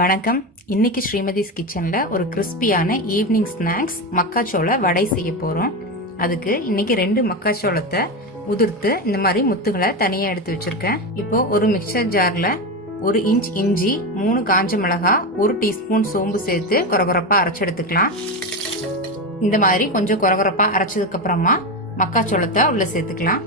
வணக்கம். இன்னைக்கு ஸ்ரீமதிஸ் கிச்சன்ல ஒரு கிறிஸ்பியான ஈவினிங் ஸ்நாக்ஸ் மக்காச்சோள வடை செய்ய போறோம். அதுக்கு இன்னைக்கு 2 மக்காச்சோளத்தை உதிர்த்து இந்த மாதிரி முத்துகளை தனியா எடுத்து வச்சிருக்கேன். இப்போ ஒரு மிக்சர் ஜார்ல 1 இன்ச் இஞ்சி, 3 காஞ்ச மிளகாய், 1 டீஸ்பூன் சோம்பு சேர்த்து கொரகொரப்பா அரைச்சு எடுத்துக்கலாம். இந்த மாதிரி கொஞ்சம் கொரகொரப்பா அரைச்சதுக்கு அப்புறமா மக்காச்சோளத்தை உள்ள சேர்த்துக்கலாம்.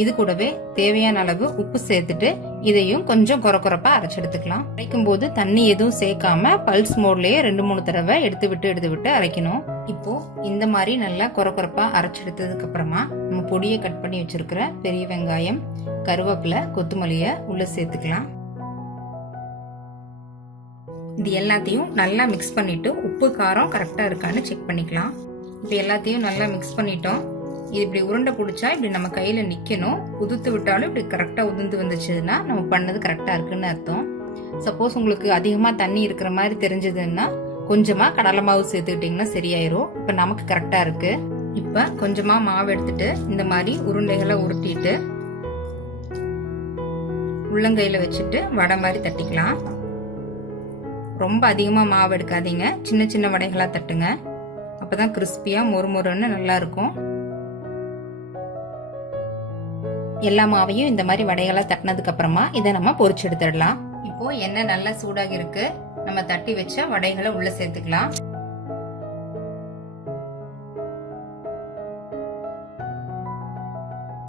இது கூடவே தேவையான அளவு உப்பு சேர்த்துட்டு இதையும் கொஞ்சம் கொரகொரப்பா அரைச்சு எடுத்துக்கலாம். அரைக்கும் போது தண்ணி எதுவும் சேர்க்காம பல்ஸ் மோட்லயே 2-3 தடவை எடுத்து விட்டு அரைக்கணும். இப்போ இந்த மாதிரி நல்லா கொரகொரப்பா அரைச்சு எடுத்ததுக்கு அப்புறமா நம்ம பொடியை கட் பண்ணி வச்சிருக்கிற பெரிய வெங்காயம், கருவேப்பிலை, கொத்தமல்லிய உள்ள சேர்த்துக்கலாம். இது எல்லாத்தையும் நல்லா மிக்ஸ் பண்ணிட்டு உப்பு காரம் கரெக்டா இருக்கான்னு செக் பண்ணிக்கலாம். இப்போ எல்லாத்தையும் நல்லா மிக்ஸ் பண்ணிட்டோம். இது இப்படி உருண்டை பிடிச்சா இப்படி நம்ம கையில நிக்கணும். உதுத்து விட்டாலும் இப்படி கரெக்டா உதிர்ந்து வந்துச்சுன்னா நம்ம பண்ணது கரெக்டா இருக்குன்னு அர்த்தம். சப்போஸ் உங்களுக்கு அதிகமா தண்ணி இருக்கிற மாதிரி தெரிஞ்சதுன்னா கொஞ்சமா கடலை மாவு சேர்த்துக்கிட்டீங்கன்னா சரியாயிரும். இப்ப நமக்கு கரெக்டா இருக்கு. இப்ப கொஞ்சமா மாவு எடுத்துட்டு இந்த மாதிரி உருண்டைகளை உருட்டிட்டு உள்ளங்கையில வச்சுட்டு வடை மாதிரி தட்டிக்கலாம். ரொம்ப அதிகமா மாவு எடுக்காதீங்க, சின்ன சின்ன வடைகளா தட்டுங்க. அப்பதான் கிறிஸ்பியா மொறுமொறுன்னு நல்லா இருக்கும். எல்லா மாவையும் இந்த மாதிரி வடைகளை தட்டினதுக்கு அப்புறமா இதை நம்ம பொரிச்சு எடுத்துடலாம். இப்போ எண்ணெய் நல்லா சூடாகி இருக்கு. நம்ம தட்டி வச்ச வடைகளை உள்ள சேர்த்துக்கலாம்.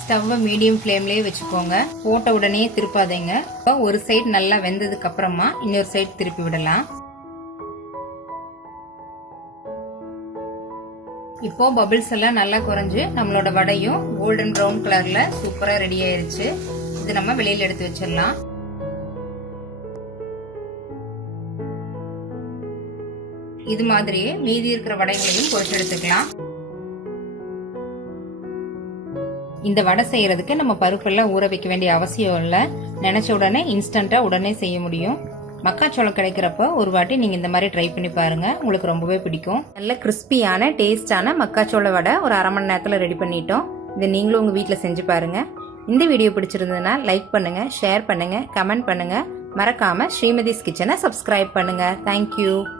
ஸ்டவ் மீடியம் ஃப்ளேம்லயே வச்சுக்கோங்க. போட்ட உடனே திருப்பாதீங்க. ஒரு சைடு நல்லா வெந்ததுக்கு அப்புறமா இன்னொரு சைடு திருப்பி விடலாம். இப்போ பபிள்ஸ் எல்லாம் நல்லா குறைஞ்சு நம்மளோட வடையும் கோல்டன் ப்ரௌன் கலர்ல சூப்பரா ரெடி ஆயிருச்சு. இது நம்ம வெளியில எடுத்து வச்சிடலாம். இது மாதிரியே மீதி இருக்கிற வடைகளையும் பொரிச்சு எடுத்துக்கலாம். இந்த வடை செய்யறதுக்கு நம்ம பருப்பெல்லாம் ஊற வைக்க வேண்டிய அவசியம் இல்லை. நினைச்ச உடனே இன்ஸ்டன்டா உடனே செய்ய முடியும். மக்காச்சோளம் கிடைக்கிறப்ப ஒரு வாட்டி நீங்க இந்த மாதிரி ட்ரை பண்ணி பாருங்க, உங்களுக்கு ரொம்பவே பிடிக்கும். நல்ல கிறிஸ்பியான டேஸ்டான மக்காச்சோள வடை ஒரு அரை மணி நேரத்துல ரெடி பண்ணிட்டோம். இதை நீங்களும் உங்க வீட்டுல செஞ்சு பாருங்க. இந்த வீடியோ பிடிச்சிருந்ததுன்னா லைக் பண்ணுங்க, ஷேர் பண்ணுங்க, கமெண்ட் பண்ணுங்க. மறக்காம ஸ்ரீமதிஸ் கிச்சனை சப்ஸ்கிரைப் பண்ணுங்க. தேங்க்யூ.